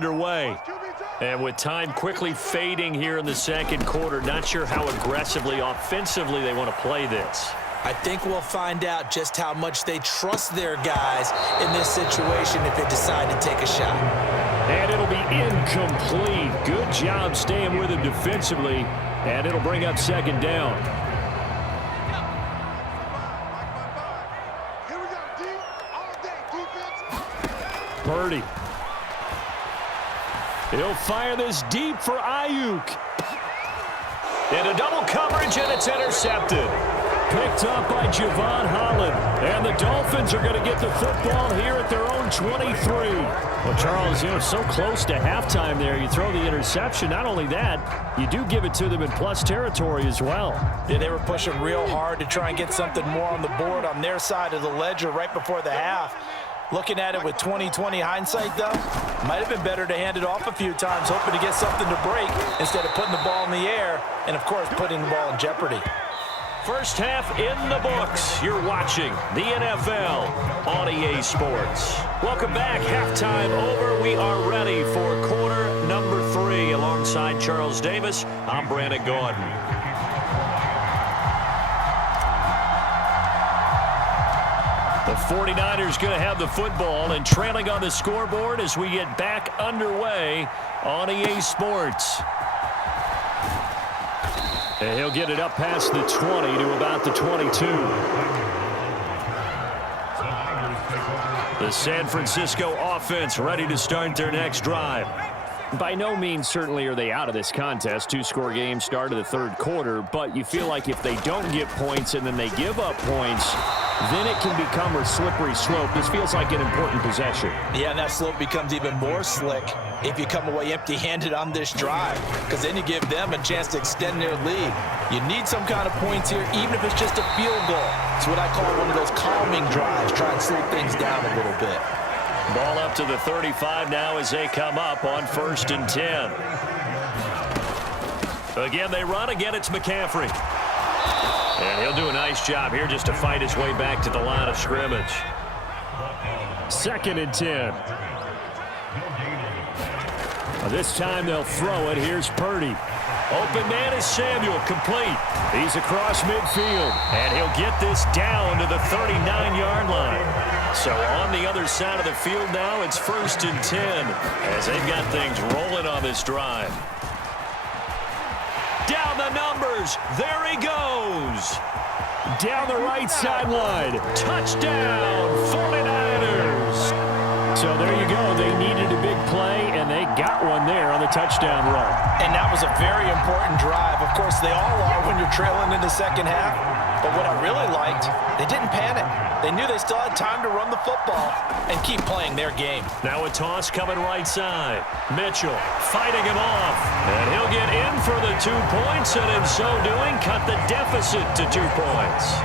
underway. And with time quickly fading here in the second quarter, not sure how aggressively, offensively they want to play this. I think we'll find out just how much they trust their guys in this situation if they decide to take a shot. And it'll be incomplete. Good job staying with him defensively, and it'll bring up second down. Purdy. He'll fire this deep for Ayuk. And a double coverage, and it's intercepted. Picked up by Javon Holland. And the Dolphins are going to get the football here at their own 23. Well, Charles, so close to halftime there. You throw the interception. Not only that, you do give it to them in plus territory as well. Yeah, they were pushing real hard to try and get something more on the board on their side of the ledger right before the half. Looking at it with 20/20 hindsight, though, might have been better to hand it off a few times, hoping to get something to break instead of putting the ball in the air and, of course, putting the ball in jeopardy. First half in the books. You're watching the NFL on EA Sports. Welcome back. Halftime over. We are ready for quarter number 3. Alongside Charles Davis, I'm Brandon Gordon. The 49ers going to have the football and trailing on the scoreboard as we get back underway on EA Sports. And he'll get it up past the 20 to about the 22. The San Francisco offense ready to start their next drive. By no means certainly are they out of this contest. 2-score game start of the third quarter, but you feel like if they don't get points and then they give up points, then it can become a slippery slope. This feels like an important possession. Yeah, and that slope becomes even more slick if you come away empty-handed on this drive, because then you give them a chance to extend their lead. You need some kind of points here, even if it's just a field goal. It's what I call one of those calming drives, try and slow things down a little bit. Ball up to the 35 now as they come up on 1st and 10. Again, they run. Again, it's McCaffrey. And he'll do a nice job here just to fight his way back to the line of scrimmage. 2nd and 10. This time they'll throw it. Here's Purdy. Open man is Samuel, complete. He's across midfield, and he'll get this down to the 39-yard line. So on the other side of the field now, it's 1st and 10 as they've got things rolling on this drive. Down the numbers. There he goes. Down the right sideline. Touchdown, 49ers. So there you go. They needed a big play, and they got one there on the touchdown run. And that was a very important drive. Of course, they all are when you're trailing in the second half. But what I really liked, they didn't panic. They knew they still had time to run the football and keep playing their game. Now a toss coming right side. Mitchell fighting him off. And he'll get in for the 2 points, and in so doing, cut the deficit to 2 points.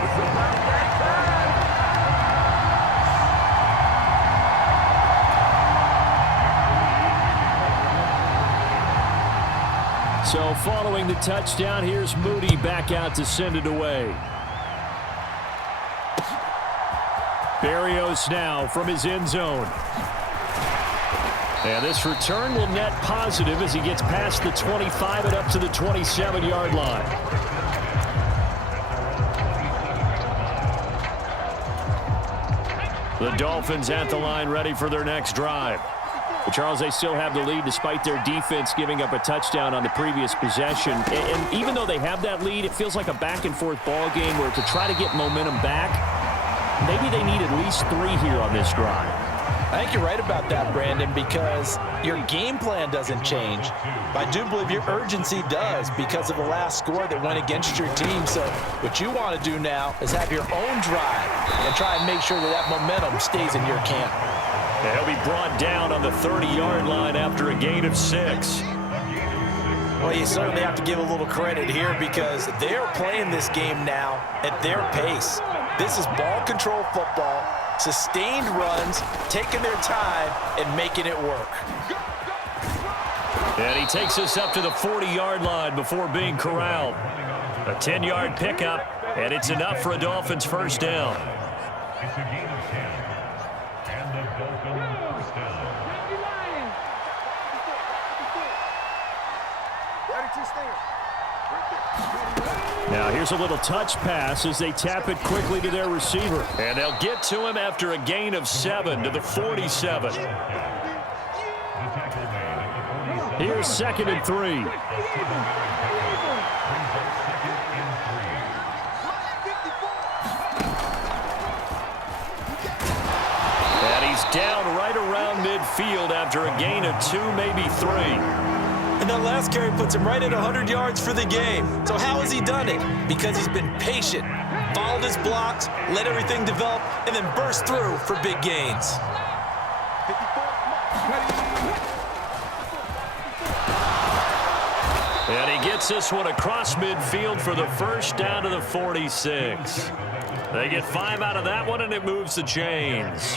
So following the touchdown, here's Moody back out to send it away. Berrios now from his end zone. And this return will net positive as he gets past the 25 and up to the 27-yard line. The Dolphins at the line ready for their next drive. But Charles, they still have the lead despite their defense giving up a touchdown on the previous possession. And even though they have that lead, it feels like a back-and-forth ball game where to try to get momentum back, maybe they need at least 3 here on this drive. I think you're right about that, Brandon, because your game plan doesn't change. But I do believe your urgency does because of the last score that went against your team. So what you want to do now is have your own drive and try and make sure that that momentum stays in your camp. And he'll be brought down on the 30-yard line after a gain of 6. Well, you certainly have to give a little credit here because they're playing this game now at their pace. This is ball control football, sustained runs, taking their time, and making it work. And he takes us up to the 40-yard line before being corralled. A 10-yard pickup, and it's enough for a Dolphins first down. Now here's a little touch pass as they tap it quickly to their receiver. And they'll get to him after a gain of 7 to the 47. Here's 2nd and 3. And he's down right around midfield after a gain of 2, maybe 3. And that last carry puts him right at 100 yards for the game. So how has he done it? Because he's been patient, followed his blocks, let everything develop, and then burst through for big gains. And he gets this one across midfield for the first down to the 46. They get 5 out of that one, and it moves the chains.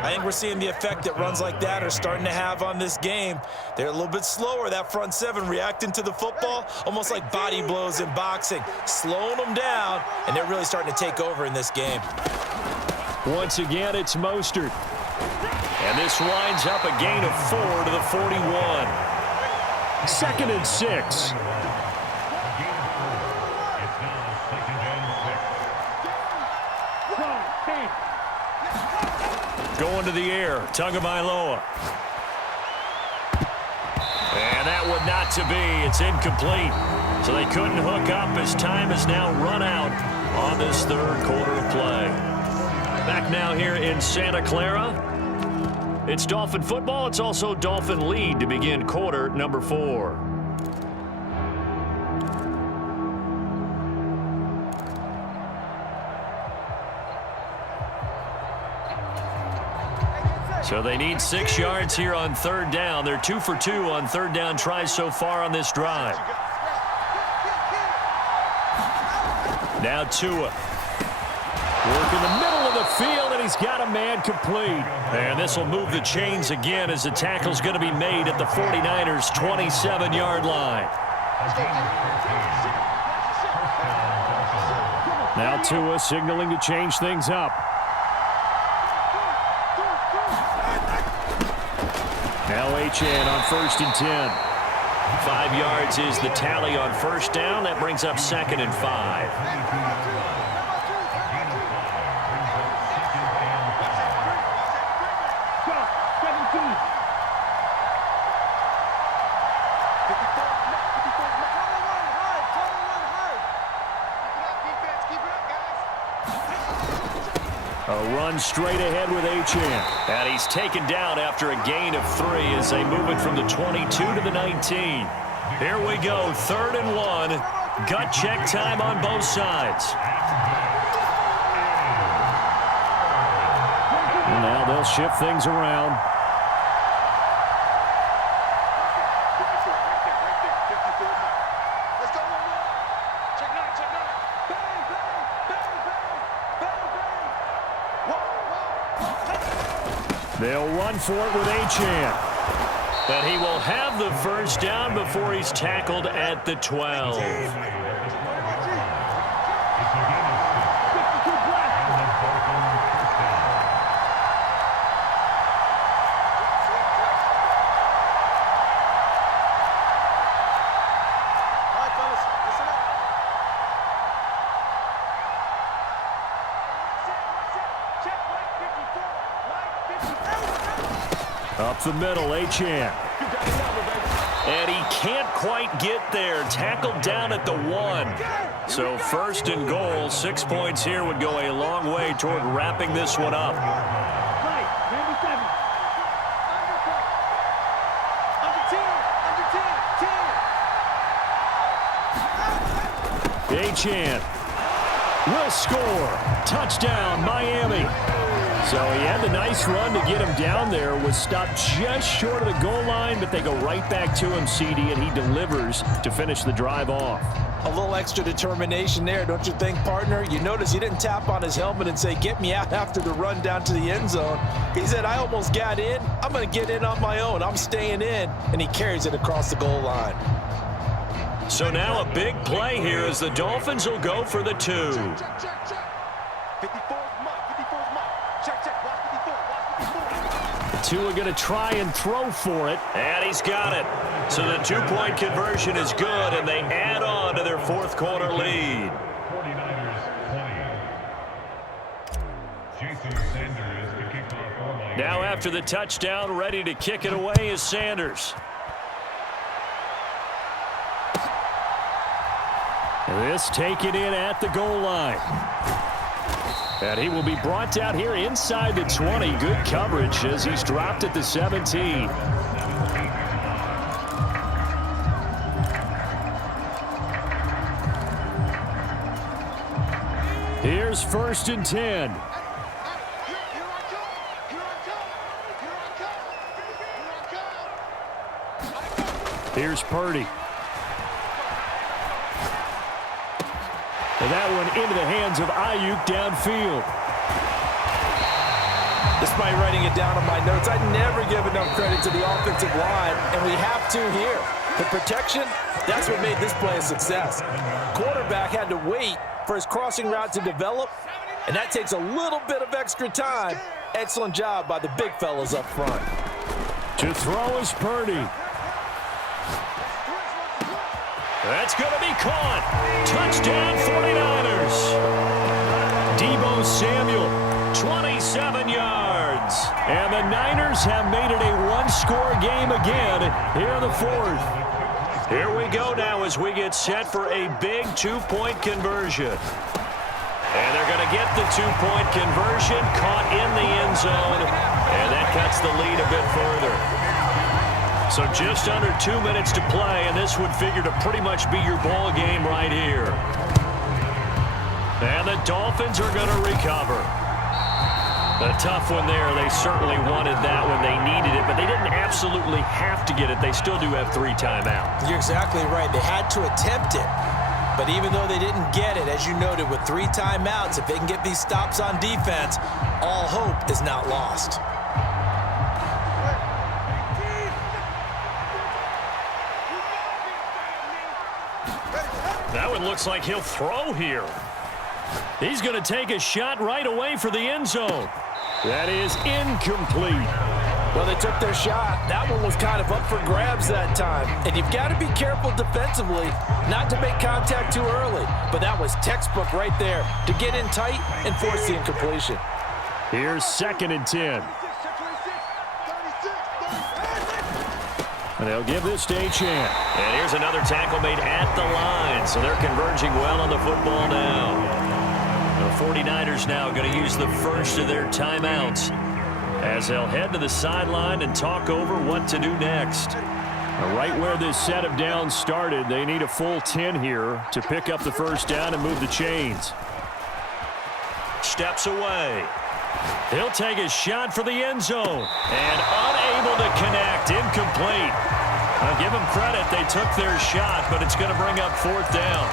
I think we're seeing the effect that runs like that are starting to have on this game. They're a little bit slower, that front 7, reacting to the football, almost like body blows in boxing, slowing them down, and they're really starting to take over in this game. Once again, it's Mostert. And this winds up a gain of 4 to the 41. 2nd and 6. Going to the air, Tagovailoa. And that would not to be. It's incomplete. So they couldn't hook up as time is now run out on this 3rd quarter of play. Back now here in Santa Clara. It's Dolphin football. It's also Dolphin lead to begin quarter number 4. So they need 6 yards here on 3rd down. They're 2 for 2 on 3rd down tries so far on this drive. Now Tua. Work in the middle of the field, and he's got a man complete. And this will move the chains again as the tackle's going to be made at the 49ers' 27-yard line. Now Tua signaling to change things up. Now H.N. on 1st and 10. 5 yards is the tally on 1st down. That brings up 2nd and 5. A run straight ahead with H.N. And he's taken down after a gain of 3 as they move it from the 22 to the 19. Here we go, 3rd and 1. Gut check time on both sides. And now they'll shift things around. They'll run for it with H.N. And he will have the first down before he's tackled at the 12. Up the middle, H.N. And he can't quite get there. Tackled down at the 1. So 1st and goal, 6 points here would go a long way toward wrapping this one up. H.N. will score. Touchdown, Miami. So he had the nice run to get him down there, was stopped just short of the goal line, but they go right back to him, CD, and he delivers to finish the drive off. A little extra determination there, don't you think, partner? You notice he didn't tap on his helmet and say, get me out after the run down to the end zone. He said, I almost got in. I'm going to get in on my own. I'm staying in. And he carries it across the goal line. So now a big play here as the Dolphins will go for the 2. Tua going to try and throw for it. And he's got it. So the two-point conversion is good, and they add on to their fourth quarter lead. Now after the touchdown, ready to kick it away is Sanders. This taken in at the goal line. And he will be brought down here inside the 20. Good coverage as he's dropped at the 17. Here's 1st and 10. Here's Purdy. And that one into the hands of Ayuk downfield. Despite writing it down on my notes, I never give enough credit to the offensive line, and we have to here. The protection, that's what made this play a success. Quarterback had to wait for his crossing route to develop, and that takes a little bit of extra time. Excellent job by the big fellas up front. To throw is Purdy. That's going to be caught. Touchdown 49ers. Deebo Samuel, 27 yards. And the Niners have made it a one-score game again here in the fourth. Here we go now as we get set for a big two-point conversion. And they're going to get the two-point conversion, caught in the end zone, and that cuts the lead a bit further. So just under 2 minutes to play, and this would figure to pretty much be your ball game right here. And the Dolphins are going to recover. A tough one there. They certainly wanted that when they needed it, but they didn't absolutely have to get it. They still do have 3 timeouts. You're exactly right. They had to attempt it. But even though they didn't get it, as you noted, with 3 timeouts, if they can get these stops on defense, all hope is not lost. That one looks like he'll throw here. He's going to take a shot right away for the end zone. That is incomplete. Well, they took their shot. That one was kind of up for grabs that time. And you've got to be careful defensively not to make contact too early. But that was textbook right there to get in tight and force the incompletion. Here's 2nd and 10. And they'll give this to Achane. And here's another tackle made at the line. So they're converging well on the football now. The 49ers now going to use the first of their timeouts as they'll head to the sideline and talk over what to do next. Right where this set of downs started, they need a full 10 here to pick up the first down and move the chains. Steps away. He'll take a shot for the end zone. And unable to connect. Incomplete. I'll give them credit. They took their shot, but it's going to bring up 4th down.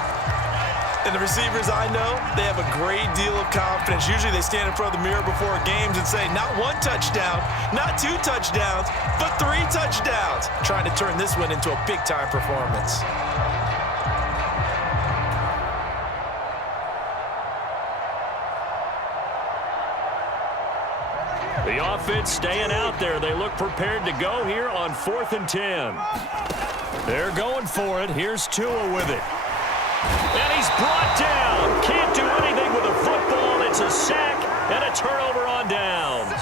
And the receivers I know, they have a great deal of confidence. Usually they stand in front of the mirror before games and say, not 1 touchdown, not 2 touchdowns, but 3 touchdowns. Trying to turn this one into a big-time performance. The offense staying out there. They look prepared to go here on 4th and 10. They're going for it. Here's Tua with it. And he's brought down. Can't do anything with the football. It's a sack and a turnover on downs.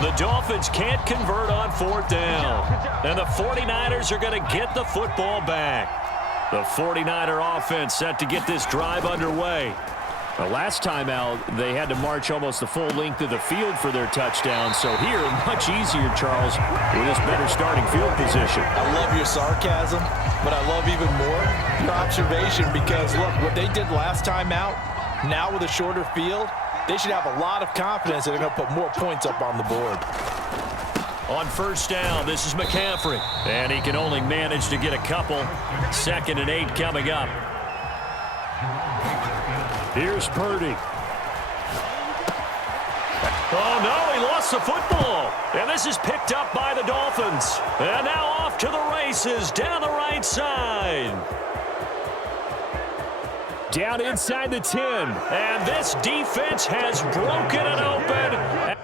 The Dolphins can't convert on 4th down. And the 49ers are going to get the football back. The 49er offense set to get this drive underway. The last time out, they had to march almost the full length of the field for their touchdown. So here, much easier, Charles, with this better starting field position. I love your sarcasm, but I love even more your observation because, look, what they did last time out, now with a shorter field, they should have a lot of confidence that they're going to put more points up on the board. On 1st down, this is McCaffrey. And he can only manage to get a couple. 2nd and 8 coming up. Here's Purdy. Oh, no, he lost the football. And this is picked up by the Dolphins. And now off to the races down the right side. Down inside the 10. And this defense has broken it open.